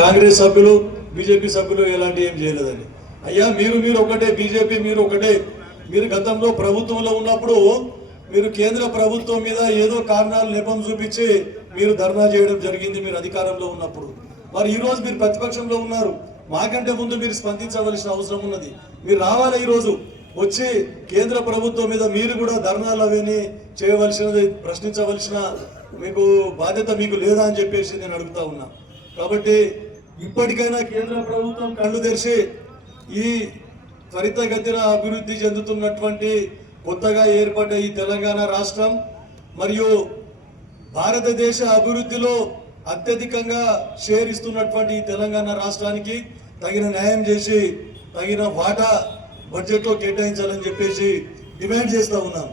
కాంగ్రెస్ సభ్యులు బీజేపీ సభ్యులు ఎలాంటి ఏం చేయలేదండి. అయ్యా మీరు ఒకటే, బీజేపీ మీరు ఒకటే. మీరు గతంలో ప్రభుత్వంలో ఉన్నప్పుడు మీరు కేంద్ర ప్రభుత్వం మీద ఏదో కారణాలు నెపం చూపించి మీరు ధర్నా చేయడం జరిగింది మీరు అధికారంలో ఉన్నప్పుడు. మరి ఈ రోజు మీరు ప్రతిపక్షంలో ఉన్నారు, మాకంటే ముందు మీరు స్పందించవలసిన అవసరం ఉన్నది. మీరు రావాలి, ఈరోజు వచ్చి కేంద్ర ప్రభుత్వం మీద మీరు కూడా ధర్నాలు అవన్నీ చేయవలసినది, ప్రశ్నించవలసిన మీకు బాధ్యత మీకు లేదా అని చెప్పేసి నేను అడుగుతా ఉన్నా. కాబట్టి ఇప్పటికైనా కేంద్ర ప్రభుత్వం కళ్ళు తెరిచి ఈ త్వరితగతిన అభివృద్ధి చెందుతున్నటువంటి కొత్తగా ఏర్పడ్డ ఈ తెలంగాణ రాష్ట్రం మరియు భారతదేశ అభివృద్ధిలో అత్యధికంగా షేర్ ఇస్తున్నటువంటి ఈ తెలంగాణ రాష్ట్రానికి తగిన న్యాయం చేసి తగిన వాటా బడ్జెట్లో కేటాయించాలని చెప్పేసి డిమాండ్ చేస్తూ ఉన్నాం.